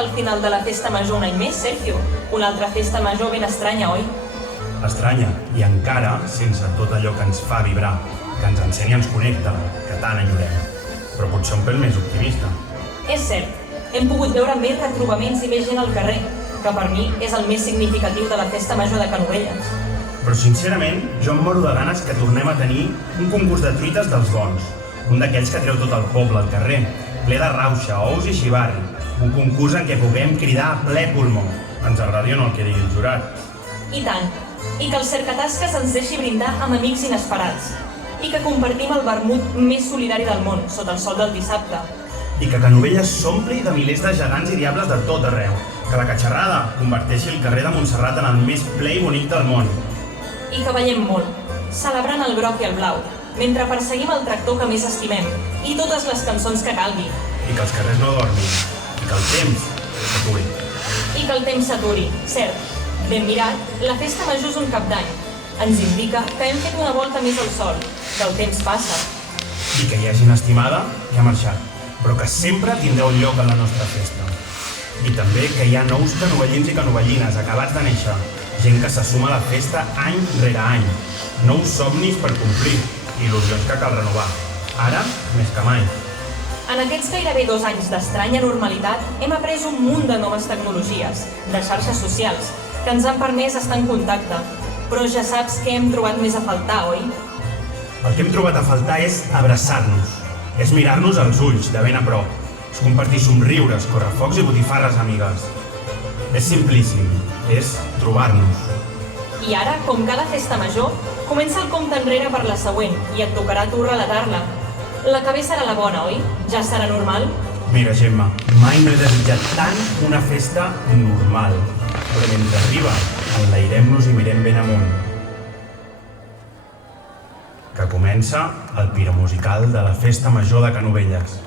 al final de la festa major un any més, Sergio. Una altra festa major ben estranya, oi? Estranya, i encara sense tot allò que ens fa vibrar, que ens ensenya i ens connecta, que tant enyorem. Però potser un pèl més optimista. És cert, hem pogut veure més retrobaments i més gent al carrer, que per mi és el més significatiu de la festa major de Canovelles. Però sincerament, jo em moro de ganes que tornem a tenir un concurs de truites dels bons, un d'aquells que treu tot el poble al carrer, ple de rauxa, ous i xivarri, un concurs en què puguem cridar a ple pulmó, ens agradi o no el que digui el jurat. I tant, i que el cercatasques ens deixi brindar amb amics inesperats, i que compartim el vermut més solidari del món, sota el sol del dissabte. I que Canovelles s'ompli de milers de gegants i diables de tot arreu, que la catxarrada converteixi el carrer de Montserrat en el més ple i bonic del món. I que ballem molt, celebrant el groc i el blau, mentre perseguim el tractor que més estimem, i totes les cançons que calgui. I que els carrers no dormin, i que el temps s'aturi. I que el temps s'aturi, cert. Ben mirat, la festa major és un cap d'any. Ens indica que hem fet una volta més al sol, que el temps passa. I que hi hagi una estimada que ha marxat, però que sempre tindrà un lloc a la nostra festa. I també que hi ha nous canovellins i canovellines acabats de néixer, gent que se suma a la festa any rere any, nous somnis per complir, il·lusions que cal renovar, ara més que mai. En aquests gairebé 2 anys d'estranya normalitat hem après un munt de noves tecnologies, de xarxes socials, que ens han permès estar en contacte. Però ja saps què hem trobat més a faltar, oi? El que hem trobat a faltar és abraçar-nos, és mirar-nos als ulls de ben a prop, és compartir somriures, correfocs i botifarres amigues. És simplíssim, és trobar-nos. I ara, com cada festa major, comença el compte enrere per la següent i et tocarà a tu relatar-la. La que ve serà la bona, oi? Ja serà normal? Mira, Gemma, mai no he desitjat tant una festa normal. Però mentre arriba, enlairem-nos i mirem ben amunt. Que comença el piromusical de la festa major de Canovelles.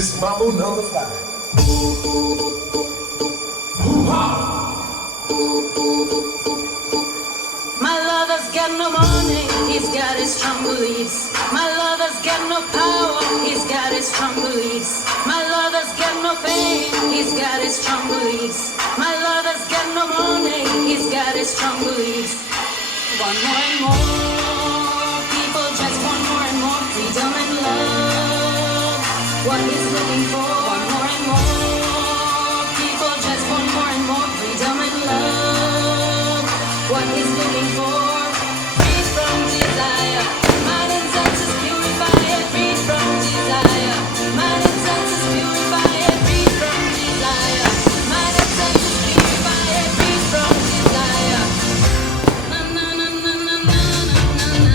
This is Mambo number 5. My lover's got no money, he's got his strong beliefs. My lover's got no power, he's got his strong beliefs. My lover's got no fame, he's got his strong beliefs. My lover's got no money, he's got his strong beliefs. Want more and more, people just want more and more freedom and love. What he's looking for, want more and more, people just want more and more freedom and love. What he's looking for, free from desire, mind and senses purify it, free from desire, mind and senses purify it, free from desire, mind and senses purify it, free from desire. Na na na na na na na na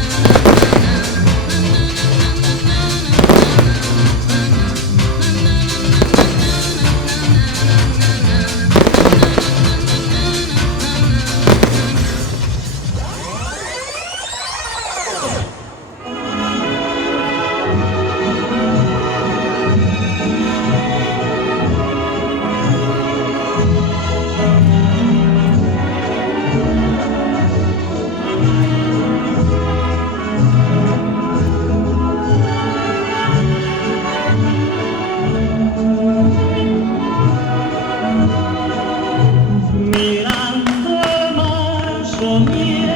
Mirando el mar soñé,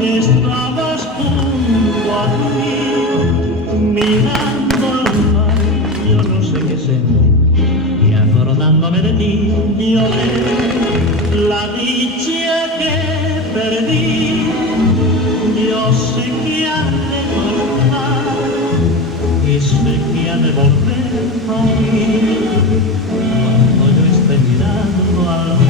estabas junto a mí. Mirando el mar, yo no sé qué sentí, y acordándome de ti, lloré la dicha que perdí. Yo sé que ha de volver, y sé que ha de volver a mí, cuando yo esté mirando al mar.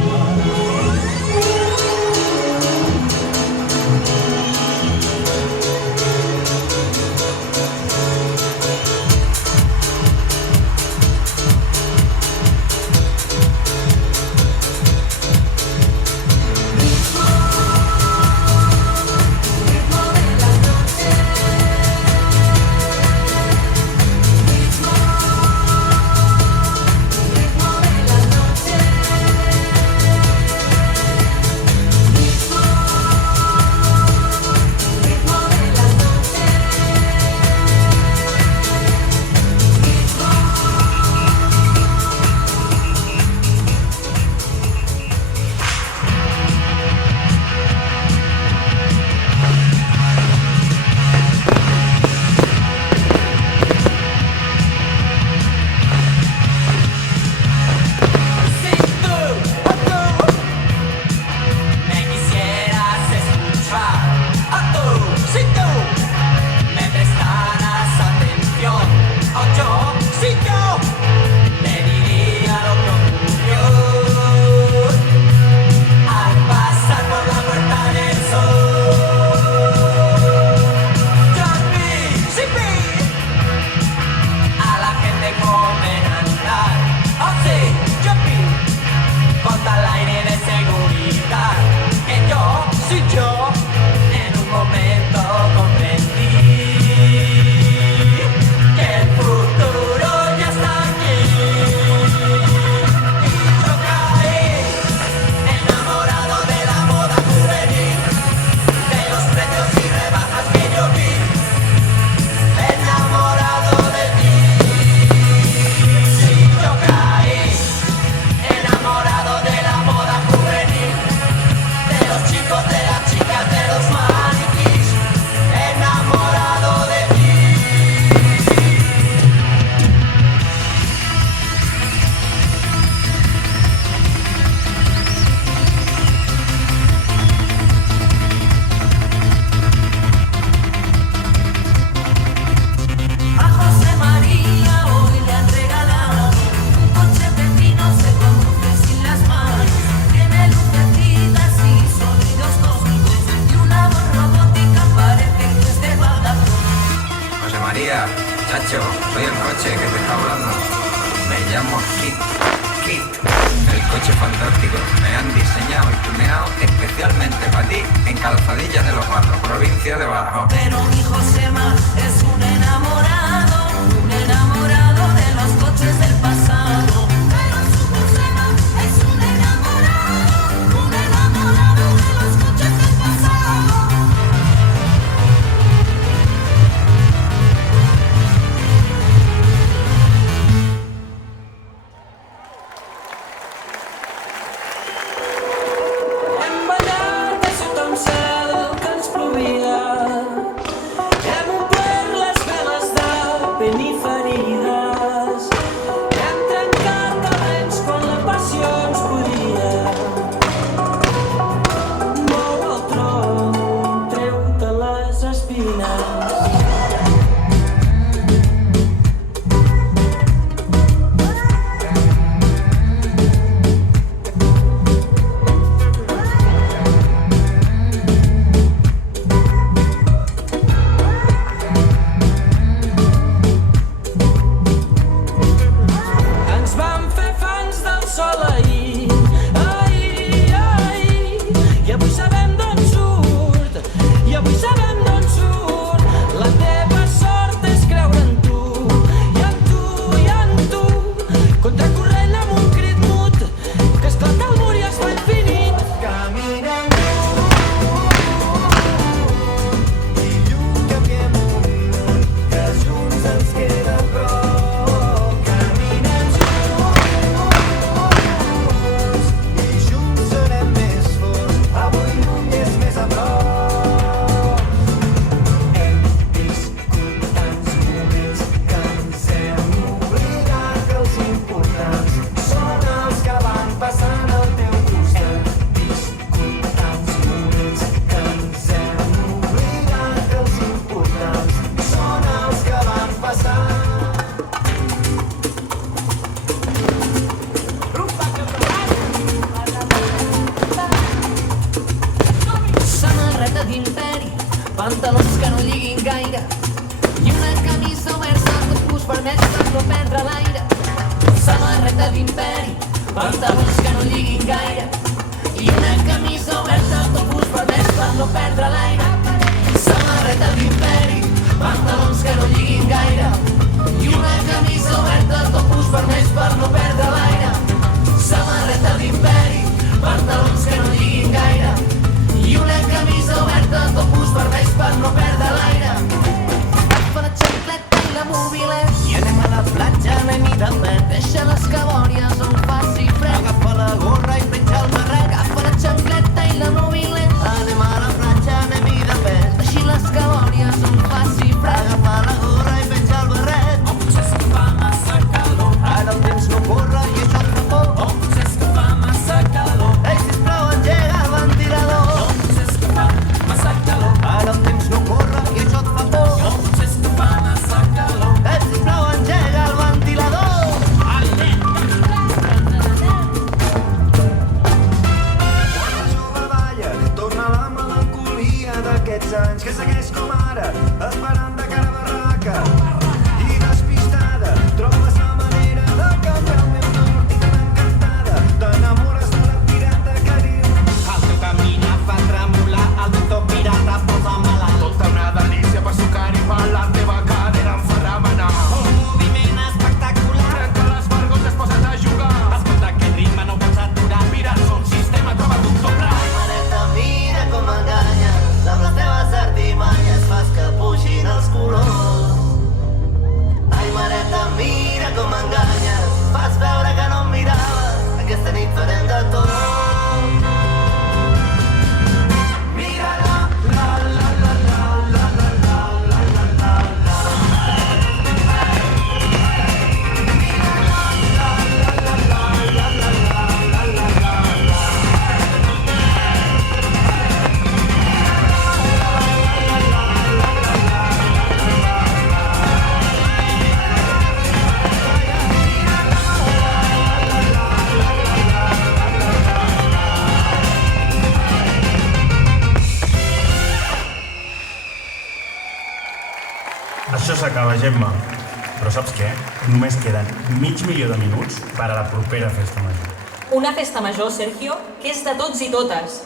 Chacho, soy el coche que te está hablando. Me llamo Kit. El coche fantástico. Me han diseñado y tuneado especialmente para ti en Calzadilla de los Barros, provincia de Badajoz. Pero mi Josema es un enamorado de los samarreta d'imperi, pantalons que no lliguin gaire i una camisa oberta al topus vermell per no perdre l'aire. Samarreta d'imperi, pantalons que no lliguin gaire i una camisa oberta al topus vermell per no perdre l'aire. Samarreta d'imperi, pantalons que no lliguin gaire i una camisa oberta al topus vermell per no perdre l'aire. Agafa la xancleta i la mobilet i anem a la platja, anem-hi de pet. Deixa les cabòries on faci fred. Agafa la gorra i penja el barret. Agafa la xancleta i la mobilet. Anem a la platja, anem-hi de pet. Deixi les cabòries on faci fred. Agafa la gorra i penja el barret. O potser és que fa massa calor. Ara el temps no corre i això et fa por. O potser és que fa massa calor. Ei, sisplau, engega el ventilador. O potser és que fa massa calor. Ara el temps no corre i això et fa por. O potser és que fa massa calor. Ei, sisplau, engega el ventilador. Aquests anys que segueix com ara, esperant de cara a barraca i despistada, trobes la manera de canviar el meu nord i tan encantada t'enamores de la pirata que diu el teu caminar fa tremolar, el doctor pirata posa malalt. tota una delícia per sucar-hi per la teva cadera em farà manar. Un moviment espectacular, Trenca les vergonyes, posa't a jugar. escolta aquest ritme no pots aturar. Pirats són sistema, troba doctor Prat. Mareta, mira com m'enganyes, amb les teves artimanyes fas que pugin els colors. Ai, Mareta, mira com m'enganyes, fas veure que no em miraves, aquesta nit farem de tot. Mira-la, la, la, la, la, la, la, la, la, la, la, la. Mira-la, la, la, la, la, la, la, la, la, la, la. Això s'acaba, Gemma. Però saps què? Només queden 500.000 de minuts per a la propera festa major. Una festa major, Sergio, que és de tots i totes.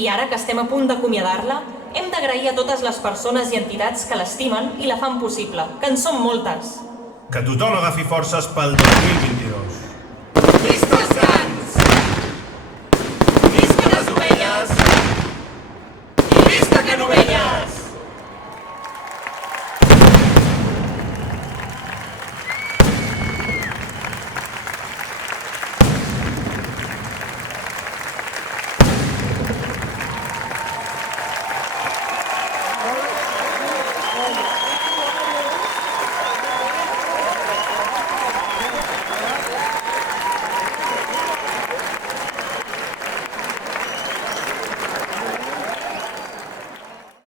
I ara que estem a punt d'acomiadar-la, hem d'agrair a totes les persones i entitats que l'estimen i la fan possible, que en són moltes. Que tothom agafi forces pel 2022. Visca el Can!